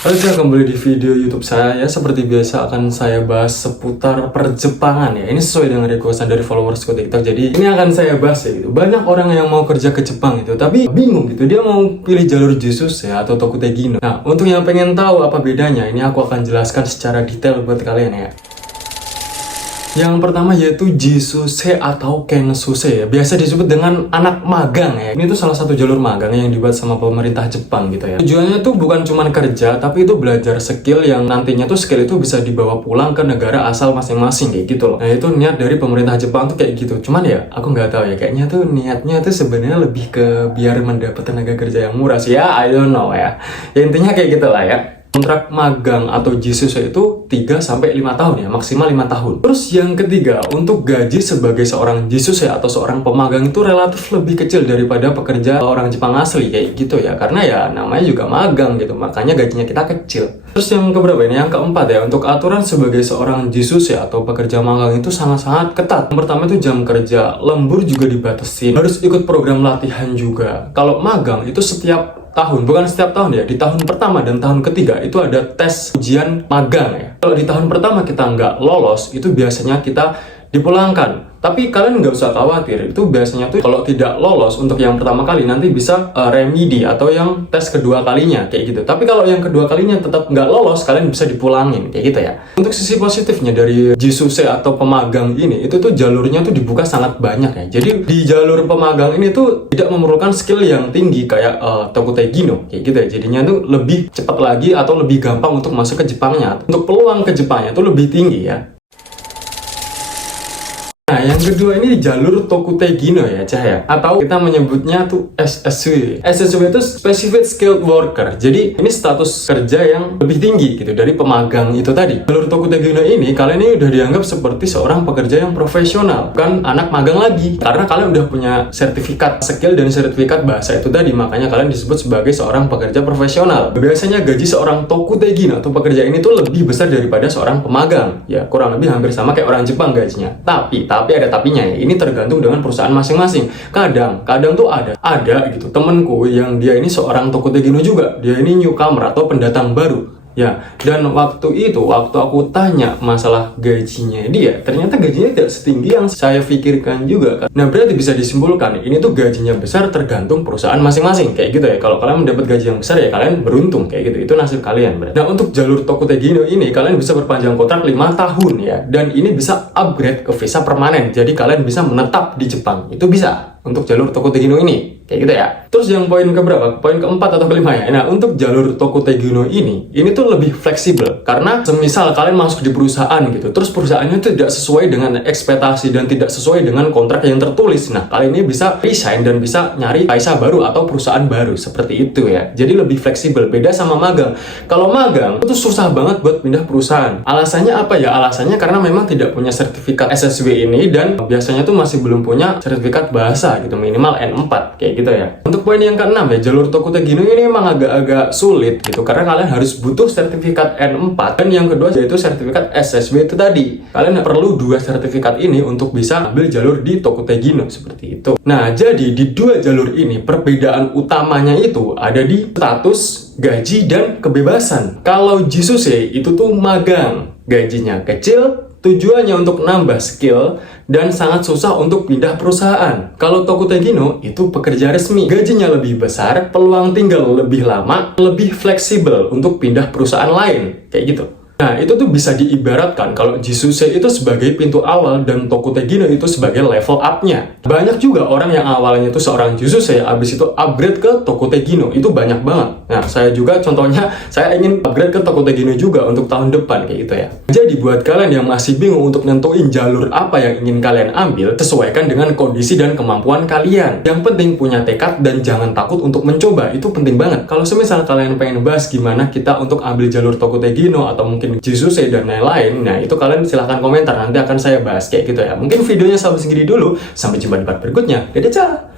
Oke, kembali di video YouTube saya. Ya, seperti biasa akan saya bahas seputar perjepangan ya. Ini sesuai dengan requestan dari followers ke TikTok. Jadi ini akan saya bahas ya gitu. Banyak orang yang mau kerja ke Jepang itu, tapi bingung gitu. Dia mau pilih jalur Jusus ya atau Tokutei Gino. Nah, untuk yang pengen tahu apa bedanya, ini aku akan jelaskan secara detail buat kalian ya. Yang pertama yaitu Jisuse atau Kensuse ya. Biasa disebut dengan anak magang ya. Ini tuh salah satu jalur magang yang dibuat sama pemerintah Jepang gitu ya. Tujuannya tuh bukan cuma kerja, tapi itu belajar skill yang nantinya tuh skill itu bisa dibawa pulang ke negara asal masing-masing kayak gitu loh. Nah, itu niat dari pemerintah Jepang tuh kayak gitu. Cuman ya aku nggak tahu ya, kayaknya tuh niatnya tuh sebenarnya lebih ke biar mendapat tenaga kerja yang murah sih ya. I don't know ya. Ya intinya kayak gitulah ya. Kontrak magang atau Jisuse itu 3-5 tahun ya, maksimal 5 tahun. Terus yang ketiga, untuk gaji sebagai seorang Jisuse atau seorang pemagang itu relatif lebih kecil daripada pekerja orang Jepang asli kayak gitu ya. Karena ya namanya juga magang gitu, makanya gajinya kita kecil. Terus yang keberapa ini? Yang keempat ya, untuk aturan sebagai seorang Jisuse atau pekerja magang itu sangat-sangat ketat. Yang pertama itu jam kerja, lembur juga dibatasi, harus ikut program latihan juga. Kalau magang itu setiap tahun, bukan setiap tahun ya, di tahun pertama dan tahun ketiga itu ada tes ujian magang ya. Kalau di tahun pertama kita nggak lolos, itu biasanya kita dipulangkan. Tapi kalian nggak usah khawatir, itu biasanya tuh kalau tidak lolos untuk yang pertama kali nanti bisa remedi atau yang tes kedua kalinya kayak gitu. Tapi kalau yang kedua kalinya tetap nggak lolos, kalian bisa dipulangin kayak gitu ya. Untuk sisi positifnya dari Jisuse atau pemagang ini, itu tuh jalurnya tuh dibuka sangat banyak ya. Jadi di jalur pemagang ini tuh tidak memerlukan skill yang tinggi kayak Tokutei Gino kayak gitu ya. Jadinya tuh lebih cepat lagi atau lebih gampang untuk masuk ke Jepangnya. Untuk peluang ke Jepangnya tuh lebih tinggi ya. Nah, yang kedua ini jalur Tokutei Gino ya, Cahaya. Atau kita menyebutnya tuh SSW. SSW itu Specific Skilled Worker. Jadi, ini status kerja yang lebih tinggi gitu dari pemagang itu tadi. Jalur Tokutei Gino ini, kalian ini udah dianggap seperti seorang pekerja yang profesional. Bukan anak magang lagi. Karena kalian udah punya sertifikat skill dan sertifikat bahasa itu tadi. Makanya kalian disebut sebagai seorang pekerja profesional. Biasanya gaji seorang Tokutei Gino atau pekerja ini tuh lebih besar daripada seorang pemagang. Ya, kurang lebih hampir sama kayak orang Jepang gajinya. Tapi ada tapinya ya, ini tergantung dengan perusahaan masing-masing. Kadang tuh ada gitu temenku yang dia ini seorang Tokutei Gino juga, dia ini newcomer atau pendatang baru ya. Dan waktu aku tanya masalah gajinya dia, ternyata gajinya tidak setinggi yang saya pikirkan juga kan. Nah, berarti bisa disimpulkan ini tuh gajinya besar tergantung perusahaan masing-masing kayak gitu ya. Kalau kalian mendapat gaji yang besar ya kalian beruntung kayak gitu, itu nasib kalian berarti. Nah, untuk jalur Tokutei Gino ini kalian bisa berpanjang kontrak 5 tahun ya, dan ini bisa upgrade ke visa permanen, jadi kalian bisa menetap di Jepang. Itu bisa untuk jalur Tokutei Gino ini kayak gitu ya. Terus yang poin keberapa? Poin keempat atau kelima ya. Nah, untuk jalur Tokutei Gino ini tuh lebih fleksibel karena semisal kalian masuk di perusahaan gitu, terus perusahaannya tuh tidak sesuai dengan ekspektasi dan tidak sesuai dengan kontrak yang tertulis. Nah, kalian ini bisa resign dan bisa nyari kaisa baru atau perusahaan baru seperti itu ya. Jadi lebih fleksibel, beda sama magang. Kalau magang itu susah banget buat pindah perusahaan. Alasannya apa ya? Alasannya karena memang tidak punya sertifikat SSW ini dan biasanya tuh masih belum punya sertifikat bahasa gitu, minimal N4 kayak gitu ya. Untuk poin yang keenam ya, jalur Tokutei Gino ini emang agak-agak sulit gitu karena kalian harus butuh sertifikat N4, dan yang kedua yaitu sertifikat SSW itu tadi. Kalian perlu 2 sertifikat ini untuk bisa ambil jalur di Tokutei Gino seperti itu. Nah, jadi di 2 jalur ini perbedaan utamanya itu ada di status, gaji, dan kebebasan. Kalau Jisuse itu tuh magang, gajinya kecil, tujuannya untuk nambah skill, dan sangat susah untuk pindah perusahaan. Kalau Tokutei Gino itu pekerja resmi, gajinya lebih besar, peluang tinggal lebih lama, lebih fleksibel untuk pindah perusahaan lain kayak gitu. Nah, itu tuh bisa diibaratkan kalau Jisuse itu sebagai pintu awal dan Tokutei Gino itu sebagai level up-nya. Banyak juga orang yang awalnya itu seorang Jisuse, habis itu upgrade ke Tokutei Gino, itu banyak banget. Nah, saya juga contohnya, saya ingin upgrade ke Tokutei Gino juga untuk tahun depan kayak gitu ya. Jadi buat kalian yang masih bingung untuk nentuin jalur apa yang ingin kalian ambil, sesuaikan dengan kondisi dan kemampuan kalian. Yang penting punya tekad dan jangan takut untuk mencoba, itu penting banget. Kalau semisal kalian pengen bahas gimana kita untuk ambil jalur Tokutei Gino atau mungkin Jisuse dan lain-lain, nah itu kalian silahkan komentar, nanti akan saya bahas kayak gitu ya. Mungkin videonya sampai segini dulu, sampai jumpa di part berikutnya. Dadah.